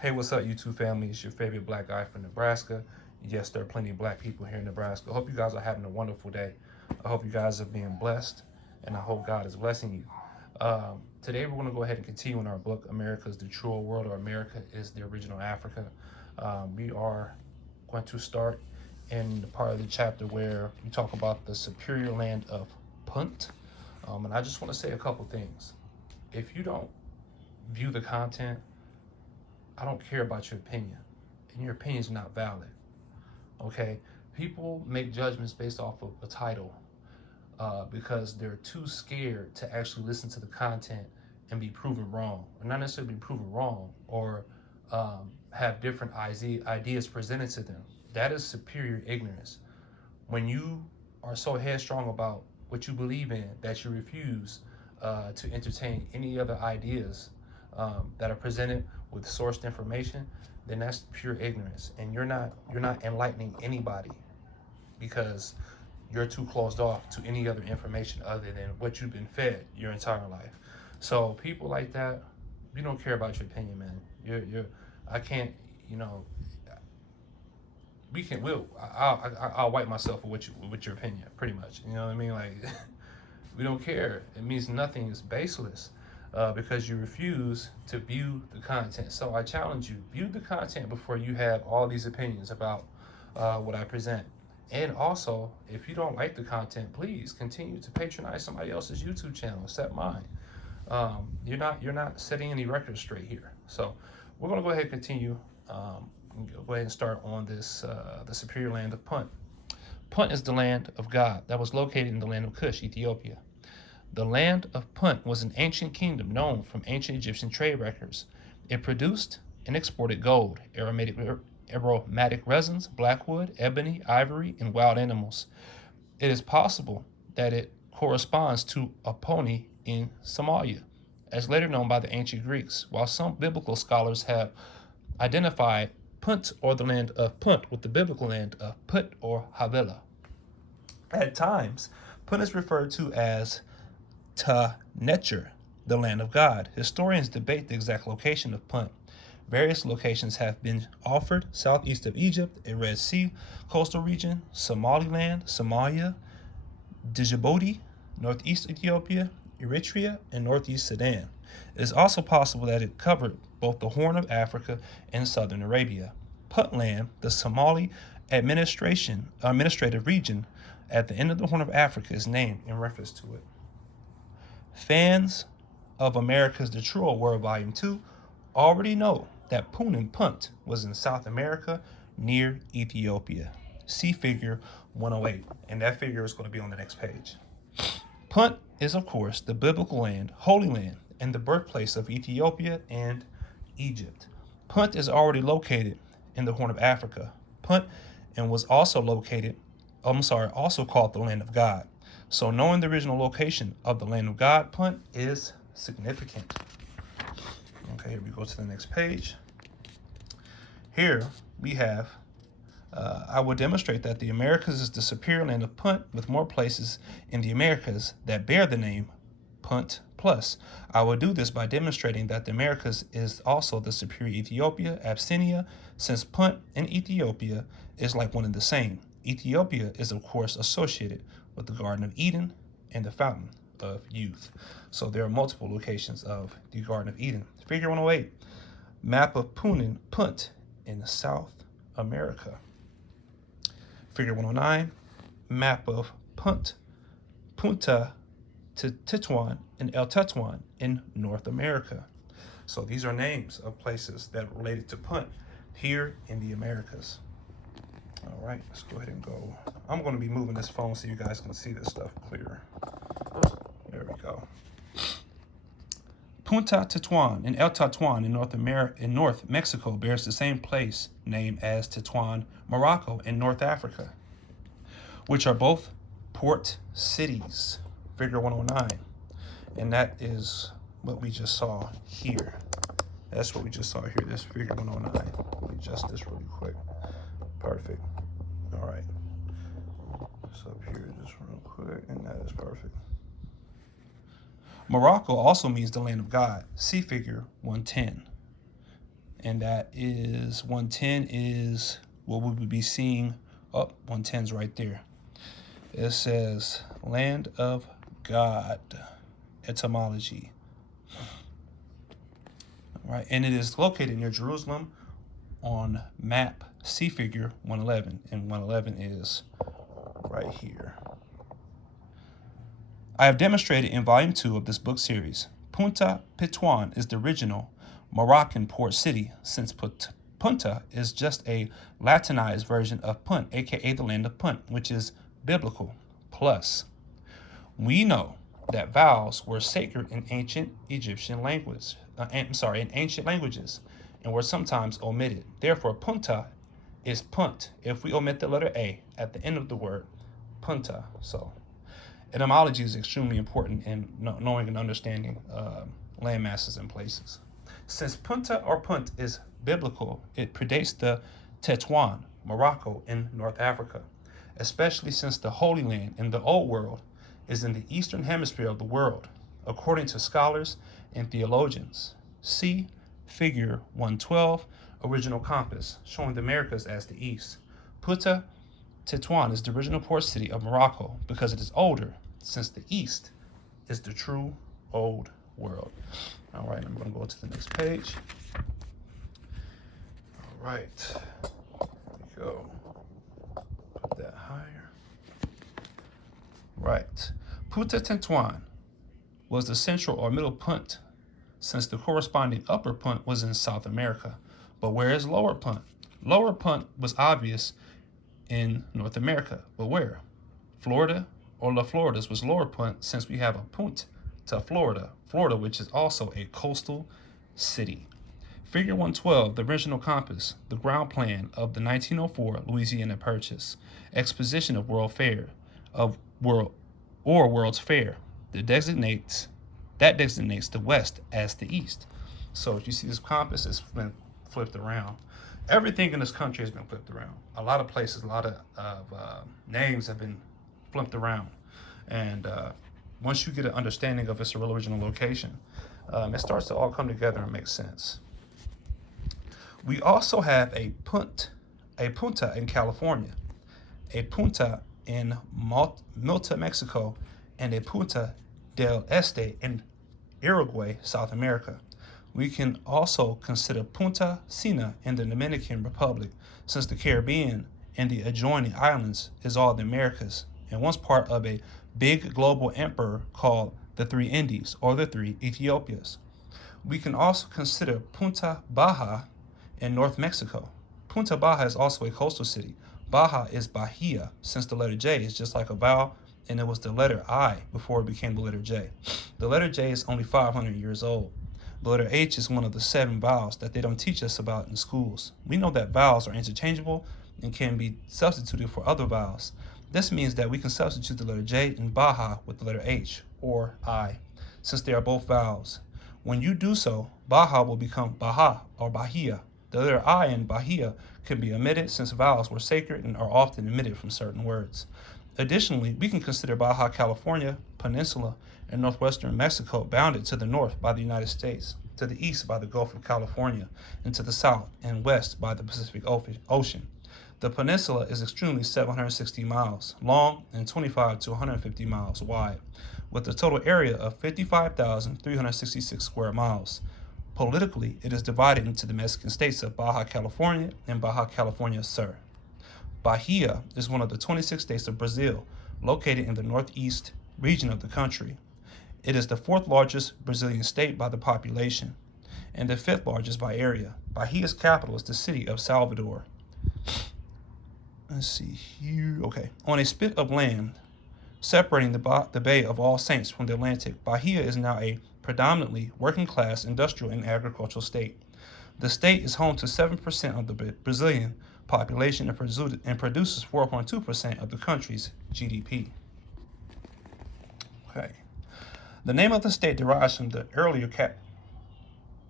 Hey, what's up, YouTube family? It's your favorite black guy from Nebraska. Yes, there are plenty of black people here in Nebraska. I hope you guys are having a wonderful day. I hope you guys are being blessed, and I hope God is blessing you. Today, we're going to go ahead and continue in our book, America's the True World, or America is the Original Africa. We are going to start in the part of the chapter where we talk about the superior land of Punt. And I just want to say a couple things. If you don't view the content, I don't care about your opinion, and your opinion is not valid. Okay, people make judgments based off of a title because they're too scared to actually listen to the content and be proven wrong, or not necessarily be proven wrong, or have different ideas presented to them. That is superior ignorance. When you are so headstrong about what you believe in that you refuse to entertain any other ideas that are presented with sourced information, then that's pure ignorance, and you're not enlightening anybody because you're too closed off to any other information other than what you've been fed your entire life. So people like that, we don't care about your opinion, man. You're I can't, you know, we can we'll I'll wipe myself with your opinion, pretty much. You know what I mean? Like we don't care. It means nothing. It's baseless. Because you refuse to view the content. So I challenge you, view the content before you have all these opinions about what I present. And also, if you don't like the content, please continue to patronize somebody else's YouTube channel except mine. You're not setting any records straight here. So we're gonna go ahead and continue. Go ahead and start on this the superior land of Punt. Punt is the land of God that was located in the land of Cush, Ethiopia. The land of Punt was an ancient kingdom known from ancient Egyptian trade records. It produced and exported gold, aromatic resins, blackwood, ebony, ivory, and wild animals. It is possible that it corresponds to Aponi in Somalia, as later known by the ancient Greeks, while some biblical scholars have identified Punt or the land of Punt with the biblical land of Put or Havilah. At times, Punt is referred to as Ta-Netcher, the land of God. Historians debate the exact location of Punt. Various locations have been offered: southeast of Egypt, a Red Sea coastal region, Somaliland, Somalia, Djibouti, northeast Ethiopia, Eritrea, and northeast Sudan. It is also possible that it covered both the Horn of Africa and southern Arabia. Puntland, the Somali administrative region at the end of the Horn of Africa, is named in reference to it. Fans of America's The True World Volume 2 already know that Punt was in South America near Ethiopia. See figure 108, and that figure is going to be on the next page. Punt is, of course, the biblical land, Holy Land, and the birthplace of Ethiopia and Egypt. Punt is already located in the Horn of Africa. Punt and was also also called the Land of God. So knowing the original location of the Land of God, Punt, is significant. Okay, here we go to the next page. Here we have, I will demonstrate that the Americas is the superior land of Punt, with more places in the Americas that bear the name Punt plus. I will do this by demonstrating that the Americas is also the superior Ethiopia, Abyssinia, since Punt and Ethiopia is like one and the same. Ethiopia is, of course, associated with the Garden of Eden and the Fountain of Youth. So there are multiple locations of the Garden of Eden. Figure 108, map of Punt in South America. Figure 109, map of Punta Tetuan and El Tetuan in North America. So these are names of places that are related to Punt here in the Americas. All right, let's go ahead and go. I'm going to be moving this phone so you guys can see this stuff clearer. There we go. Punta Tetuan and El Tetuan in North Mexico bears the same place name as Tetuan, Morocco, in North Africa, which are both port cities. Figure 109. And that is what we just saw here. That's what we just saw here. This figure 109. Let me adjust this really quick. Perfect. All right. So up here just real quick, and that is perfect. Morocco also means the land of God. See figure 110. And that is 110 is what we would be seeing. Oh, 110's right there. It says Land of God, etymology. All right, and it is located near Jerusalem on map C figure 111, and 111 is right here. I have demonstrated in volume 2 of this book series, Punta Pituan is the original Moroccan port city, since Punta is just a Latinized version of Punt, aka the land of Punt, which is biblical. Plus, we know that vowels were sacred in ancient Egyptian language. In ancient languages, and were sometimes omitted. Therefore, punta is punt if we omit the letter A at the end of the word punta. So, etymology is extremely important in knowing and understanding land masses and places. Since punta or punt is biblical, it predates the Tetuan, Morocco in North Africa, especially since the Holy Land in the Old World is in the eastern hemisphere of the world, according to scholars and theologians. See figure 112, original compass, showing the Americas as the east. Punta Tetuan is the original port city of Morocco because it is older, since the east is the true old world. All right, I'm going to go to the next page. All right, here we go. Put that higher. Right. Punta Tetuan was the central or middle punt, since the corresponding upper punt was in South America. But where is lower punt? Lower punt was obvious in North America, but where? Florida or La Floridas was lower punt, since we have a punt to Florida, which is also a coastal city. Figure 112, the original compass, the ground plan of the 1904 Louisiana Purchase, exposition of World's Fair, that designates the West as the East. So if you see this compass, it's been flipped around. Everything in this country has been flipped around. A lot of places, a lot of names have been flipped around. And once you get an understanding of its original location, it starts to all come together and make sense. We also have a punta in California, a punta in Malta, Mexico, and a Punta del Este in Uruguay, South America. We can also consider Punta Sina in the Dominican Republic, since the Caribbean and the adjoining islands is all the Americas, and once part of a big global emperor called the Three Indies, or the Three Ethiopias. We can also consider Punta Baja in North Mexico. Punta Baja is also a coastal city. Baja is Bahia, since the letter J is just like a vowel, and it was the letter I before it became the letter J. The letter J is only 500 years old. The letter H is one of the 7 vowels that they don't teach us about in schools. We know that vowels are interchangeable and can be substituted for other vowels. This means that we can substitute the letter J in Baja with the letter H, or I, since they are both vowels. When you do so, Baja will become Baja or Bahia. The letter I in Bahia can be omitted, since vowels were sacred and are often omitted from certain words. Additionally, we can consider Baja California Peninsula and northwestern Mexico bounded to the north by the United States, to the east by the Gulf of California, and to the south and west by the Pacific Ocean. The peninsula is extremely 760 miles long and 25 to 150 miles wide, with a total area of 55,366 square miles. Politically, it is divided into the Mexican states of Baja California and Baja California Sur. Bahia is one of the 26 states of Brazil, located in the northeast region of the country. It is the 4th largest Brazilian state by the population, and the 5th largest by area. Bahia's capital is the city of Salvador. Let's see here. Okay. On a spit of land separating the Bay of All Saints from the Atlantic, Bahia is now a predominantly working-class industrial and agricultural state. The state is home to 7% of the Brazilian population and produces 4.2% of the country's GDP. Okay. The name of the state derives from the earlier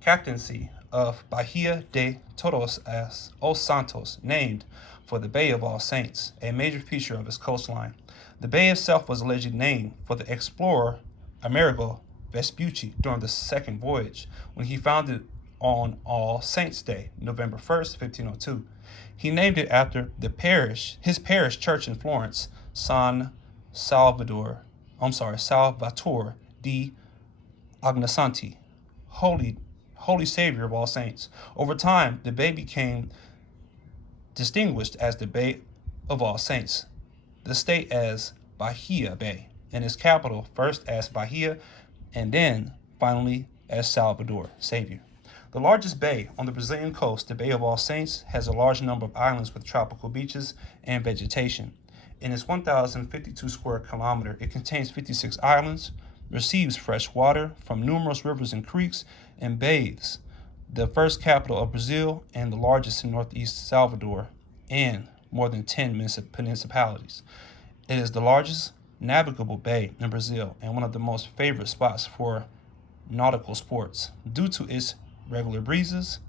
captaincy of Bahia de Todos os Santos, named for the Bay of All Saints, a major feature of its coastline. The bay itself was allegedly named for the explorer Amerigo Vespucci during the second voyage, when he founded on All Saints' Day, November 1st, 1502. He named it after his parish church in Florence, Salvatore di Ognissanti, holy savior of all saints. Over time, the bay became distinguished as the Bay of All Saints, the state as Bahia Bay, and its capital first as Bahia and then finally as Salvador, Savior. The largest bay on the Brazilian coast, the Bay of All Saints, has a large number of islands with tropical beaches and vegetation. In its 1,052 square kilometer, it contains 56 islands, receives fresh water from numerous rivers and creeks, and bathes the first capital of Brazil and the largest in northeast Salvador, and more than 10 municipalities. It is the largest navigable bay in Brazil and one of the most favorite spots for nautical sports due to its regular breezes,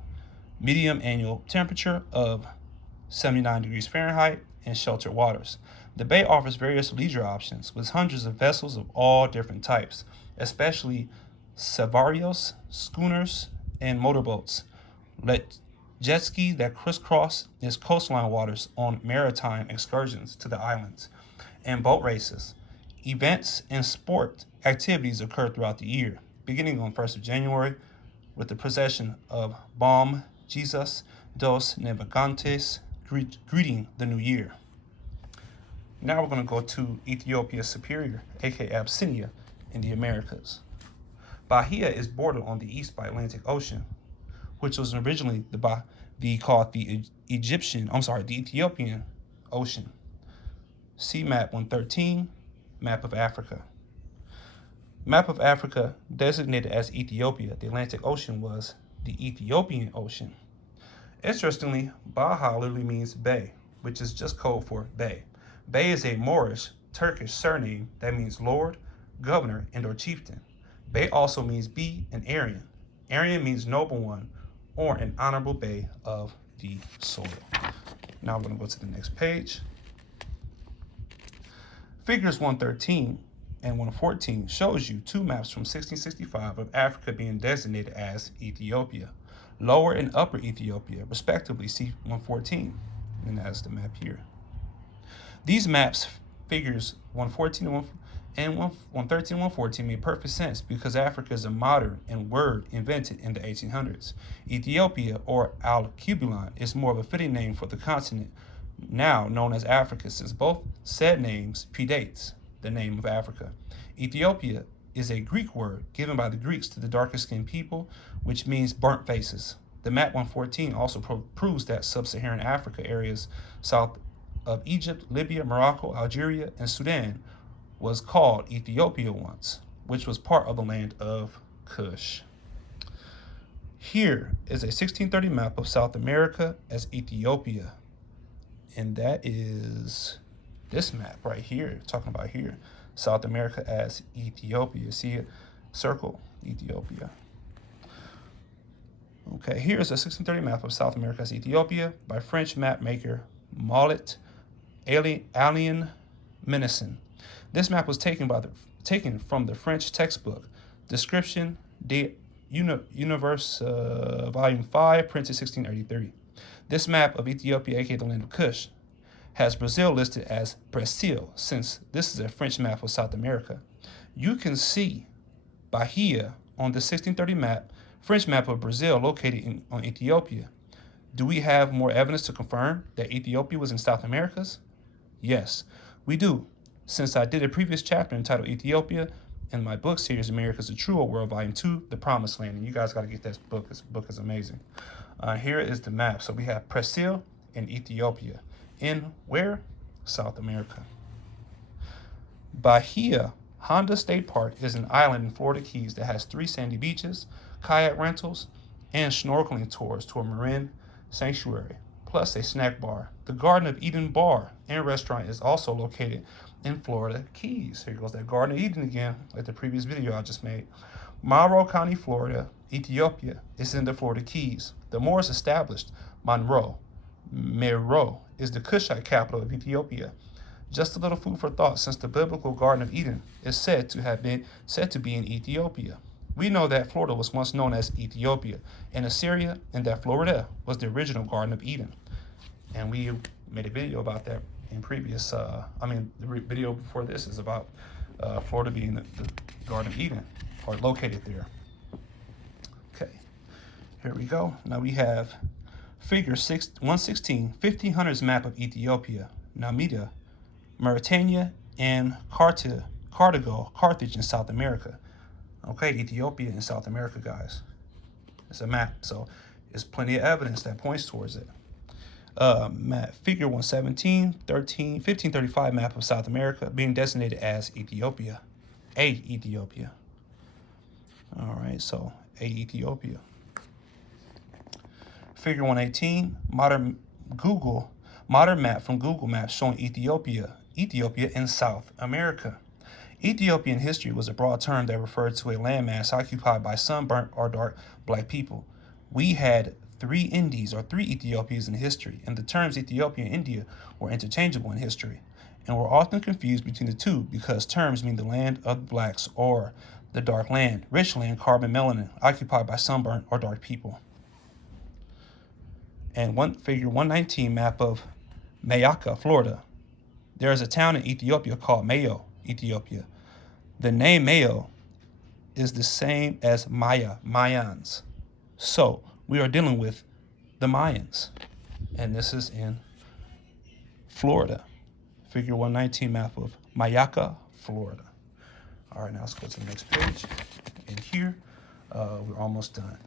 medium annual temperature of 79 degrees Fahrenheit, and sheltered waters. The bay offers various leisure options with hundreds of vessels of all different types, especially savarios, schooners, and motorboats, jet skis that crisscross its coastline waters on maritime excursions to the islands, and boat races. Events and sport activities occur throughout the year, beginning on 1st of January with the procession of Bom Jesus dos Navegantes, greeting the new year. Now we're going to go to Ethiopia Superior, A.K.A. Abyssinia, in the Americas. Bahia is bordered on the east by Atlantic Ocean, which was originally the Ethiopian Ocean. See map 113, map of Africa. Map of Africa designated as Ethiopia. The Atlantic Ocean was the Ethiopian Ocean. Interestingly, Baha literally means bay, which is just code for bay. Bey is a Moorish, Turkish surname that means lord, governor, and or chieftain. Bey also means bee and Aryan. Aryan means noble one or an honorable bey of the soil. Now we're going to go to the next page. Figures 113 and 114 shows you two maps from 1665 of Africa being designated as Ethiopia, Lower and Upper Ethiopia, respectively. See 114, and that's the map here. These maps, figures 114 and 113 and 114, make perfect sense because Africa is a modern and word invented in the 1800s. Ethiopia, or Al-Kubulan, is more of a fitting name for the continent now known as Africa, since both said names predates the name of Africa. Ethiopia is a Greek word given by the Greeks to the darker-skinned people, which means burnt faces. The map 114 also proves that sub-Saharan Africa areas south of Egypt, Libya, Morocco, Algeria, and Sudan was called Ethiopia once, which was part of the land of Kush. Here is a 1630 map of South America as Ethiopia, and that is this map right here, talking about here, South America as Ethiopia. See it? Circle, Ethiopia. Okay, here's a 1630 map of South America as Ethiopia by French map maker Mollet Alien Menacin. This map was taken from the French textbook Description de Univers, Volume 5, printed 1683. This map of Ethiopia, aka the land of Kush, has Brazil listed as Brazil, since this is a French map of South America. You can see Bahia on the 1630 map, French map of Brazil located on Ethiopia. Do we have more evidence to confirm that Ethiopia was in South Americas? Yes, we do, since I did a previous chapter entitled Ethiopia in my book series, America's the True Old World, Volume 2, The Promised Land, and you guys got to get this book. This book is amazing. Here is the map. So we have Brazil and Ethiopia. In where? South America. Bahia Honda State Park is an island in Florida Keys that has 3 sandy beaches, kayak rentals, and snorkeling tours to a marine sanctuary, plus a snack bar. The Garden of Eden bar and restaurant is also located in Florida Keys. Here goes that Garden of Eden again, like the previous video I just made. Monroe County, Florida, Ethiopia is in the Florida Keys. The more established Monroe, Meroe, is the Kushite capital of Ethiopia. Just a little food for thought, since the biblical Garden of Eden is said to be in Ethiopia. We know that Florida was once known as Ethiopia and Assyria, and that Florida was the original Garden of Eden. And we made a video about that in previous, the video before this is about Florida being the Garden of Eden, or located there. Okay, here we go. Now we have figure 116, 1500s map of Ethiopia, Namibia, Mauritania, and Carthage in South America. Okay, Ethiopia in South America, guys. It's a map, so there's plenty of evidence that points towards it. Figure 117, 1535 map of South America, being designated as Ethiopia. Ethiopia. All right, so Ethiopia. Figure 118, modern map from Google Maps showing Ethiopia in South America. Ethiopian history was a broad term that referred to a landmass occupied by sunburnt or dark black people. We had three Indies or three Ethiopias in history, and the terms Ethiopia and India were interchangeable in history, and were often confused between the two because terms mean the land of the blacks or the dark land, rich land, carbon melanin, occupied by sunburnt or dark people. And figure 119 map of Mayaka, Florida. There is a town in Ethiopia called Mayo, Ethiopia. The name Mayo is the same as Mayans. So we are dealing with the Mayans. And this is in Florida. Figure 119 map of Mayaka, Florida. All right, now let's go to the next page. And here, we're almost done.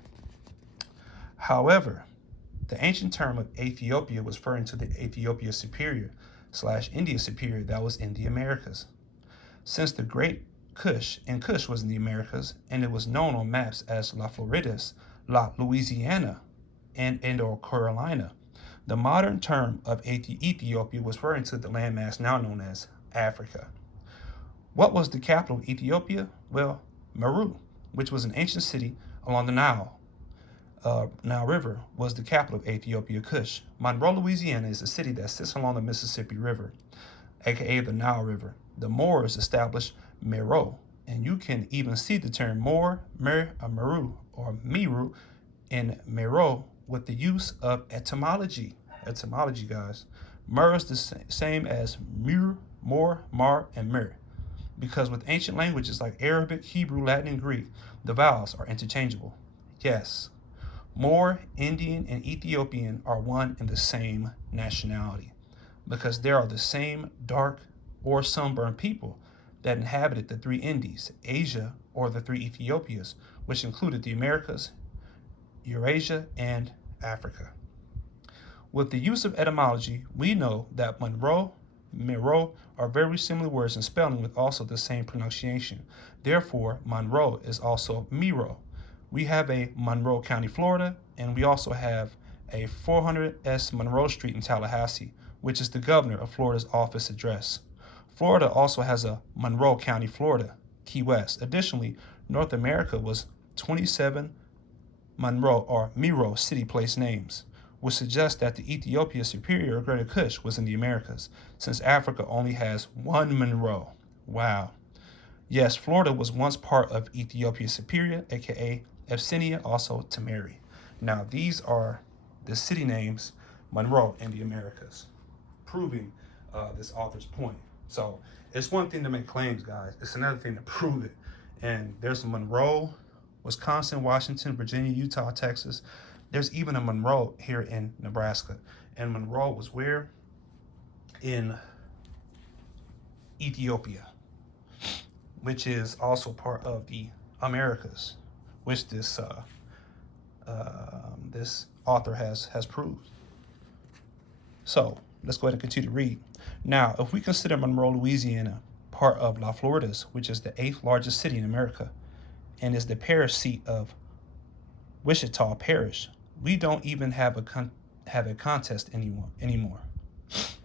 However, the ancient term of Ethiopia was referring to the Ethiopia Superior / India Superior that was in the Americas. Since the Great Kush was in the Americas, and it was known on maps as La Floridas, La Louisiana, and North Carolina, the modern term of Ethiopia was referring to the landmass now known as Africa. What was the capital of Ethiopia? Well, Meru, which was an ancient city along the Nile River, was the capital of Ethiopia Kush. Monroe, Louisiana is a city that sits along the Mississippi River, A.K.A. the Nile River. The Moors established Meroe, and you can even see the term Meru, or Miru in Meroe with the use of etymology. Etymology, guys. Mer is the same as Mur, Mor, Mar, and Mer, because with ancient languages like Arabic, Hebrew, Latin, and Greek, the vowels are interchangeable. Yes, Moor, Indian, and Ethiopian are one and the same nationality, because they are the same dark or sunburned people that inhabited the three Indies, Asia, or the three Ethiopias, which included the Americas, Eurasia, and Africa. With the use of etymology, we know that Meroe are very similar words in spelling with also the same pronunciation. Therefore, Monroe is also Miro. We have a Monroe County, Florida, and we also have a 400 S Monroe Street in Tallahassee, which is the governor of Florida's office address. Florida also has a Monroe County, Florida, Key West. Additionally, North America was 27 Monroe or Miro city place names, which suggests that the Ethiopia Superior or Greater Kush was in the Americas, since Africa only has one Monroe. Wow. Yes, Florida was once part of Ethiopia Superior, A.K.A. Abyssinia, also Tamari. Now, these are the city names, Monroe in the Americas, proving this author's point. So it's one thing to make claims, guys. It's another thing to prove it. And there's a Monroe, Wisconsin, Washington, Virginia, Utah, Texas. There's even a Monroe here in Nebraska. And Monroe was where? In Ethiopia, which is also part of the Americas, which this author has proved. So let's go ahead and continue to read. Now, if we consider Monroe, Louisiana, part of La Floridas, which is the 8th largest city in America, and is the parish seat of Wichita Parish, we don't even have a contest anymore.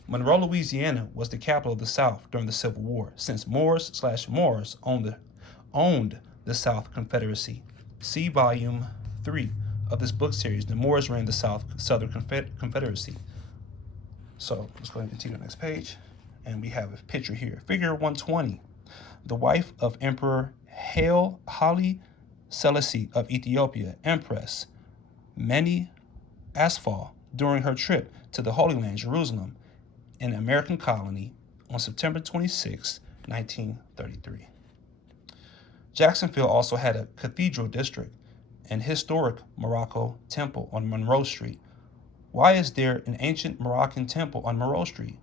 Monroe, Louisiana was the capital of the South during the Civil War, since Moors owned the South Confederacy. See Volume 3 of this book series. The Moors ran the Southern Confederacy. So let's go ahead and continue the next page. And we have a picture here. Figure 120. The wife of Emperor Haile Selassie of Ethiopia, Empress Meni Asphalt, during her trip to the Holy Land, Jerusalem, an American colony, on September 26, 1933. Jacksonville also had a cathedral district, an historic Morocco temple on Monroe Street. Why is there an ancient Moroccan temple on Monroe Street?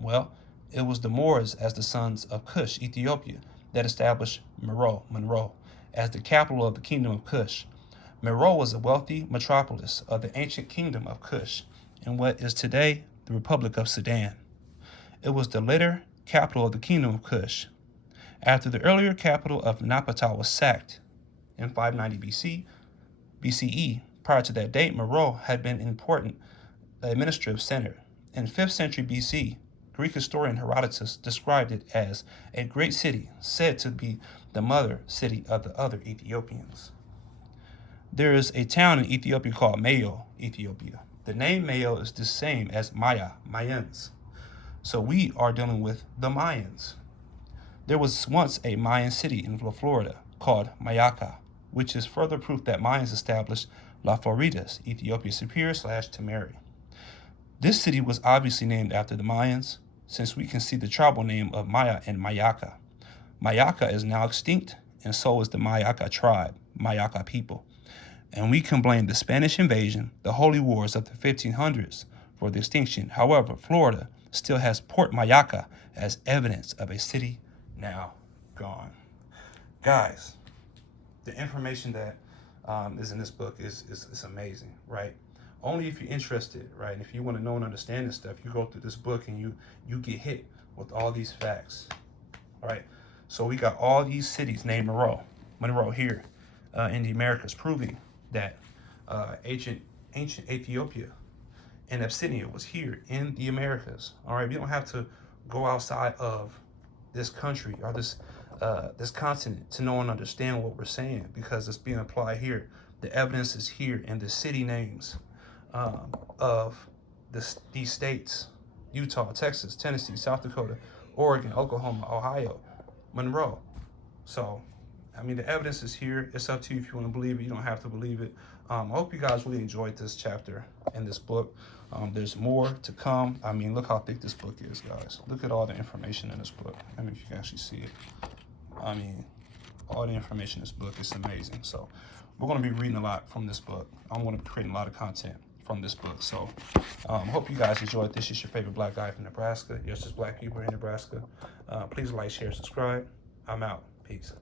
Well, it was the Moors as the sons of Cush, Ethiopia, that established Monroe, as the capital of the kingdom of Cush. Monroe was a wealthy metropolis of the ancient kingdom of Cush in what is today the Republic of Sudan. It was the later capital of the kingdom of Cush. After the earlier capital of Napata was sacked in 590 BCE, prior to that date, Monroe had been an important administrative center. In 5th century BC, Greek historian Herodotus described it as a great city, said to be the mother city of the other Ethiopians. There is a town in Ethiopia called Mayo, Ethiopia. The name Mayo is the same as Maya, Mayans. So we are dealing with the Mayans. There was once a Mayan city in Florida called Mayaka, which is further proof that Mayans established La Floridas, Ethiopia's superior / Temeri. This city was obviously named after the Mayans, since we can see the tribal name of Maya and Mayaka. Mayaka is now extinct, and so is the Mayaka tribe, Mayaka people. And we can blame the Spanish invasion, the holy wars of the 1500s, for the extinction. However, Florida still has Port Mayaka as evidence of a city now gone. Guys, the information that is in this book is amazing, right? Only if you're interested, right? And if you want to know and understand this stuff, you go through this book and you get hit with all these facts, all right? So we got all these cities named Monroe here in the Americas, proving that ancient Ethiopia and Abyssinia was here in the Americas, all right? We don't have to go outside of this country or this continent to know and understand what we're saying, because it's being applied here. The evidence is here in the city names of these states: Utah, Texas, Tennessee, South Dakota, Oregon, Oklahoma, Ohio, Monroe. So, I mean, the evidence is here. It's up to you if you want to believe it. You don't have to believe it. I hope you guys really enjoyed this chapter in this book. There's more to come. I mean, look how thick this book is, guys. Look at all the information in this book. I mean, if you can actually see it. I mean, all the information in this book is amazing. So we're going to be reading a lot from this book. I'm going to be creating a lot of content from this book. So hope you guys enjoyed this. Is your favorite black guy from Nebraska. Yes, there's black people in Nebraska. Please like, share, subscribe. I'm out. Peace.